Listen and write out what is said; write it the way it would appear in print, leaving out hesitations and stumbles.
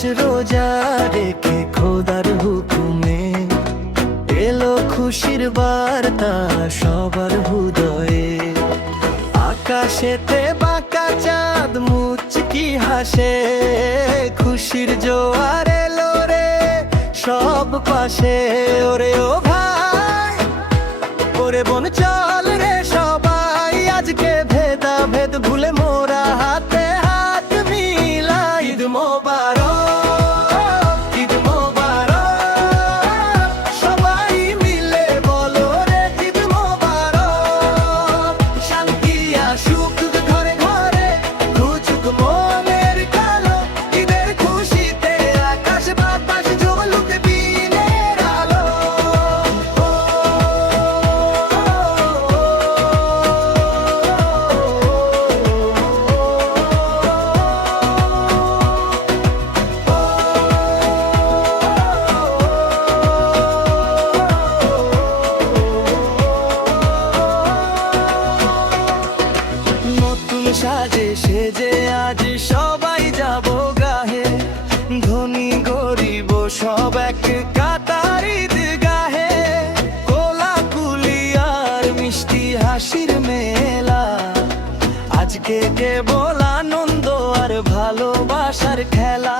রোজা রেখে খোদার হুকুমে এলো খুশির বার্তা সবার হৃদয়ে। আকাশেতে বাঁকা চাঁদ মুচকি হাসে, খুশির জোয়ার এলো রে সব পাশে। ওরে ও ভাই, ওরে বোন, চল রে সবাই আজকে ভেদা ভেদ ভুলে মোরা হাতে হাত মিলাই। ঈদ মোবারক, ঈদ মোবারক, সবাই মিলে বলো রে ঈদ মোবারক। শান্তি আসুক ঘরে ঘরে, ঘুচুক মনের কালো, ঈদের খুশিতে আকাশ বাতাস জ্বলুক দিনের আলো। নতুন সাজে সেজে আজ সবাই যাব গাহে, ধনী গরিব সব এক কাতার ঈদগাহে। কোলাকুলি আর মিষ্টি হাসির মেলা, আজকে কেবল আনন্দ আর ভালোবাসার খেলা।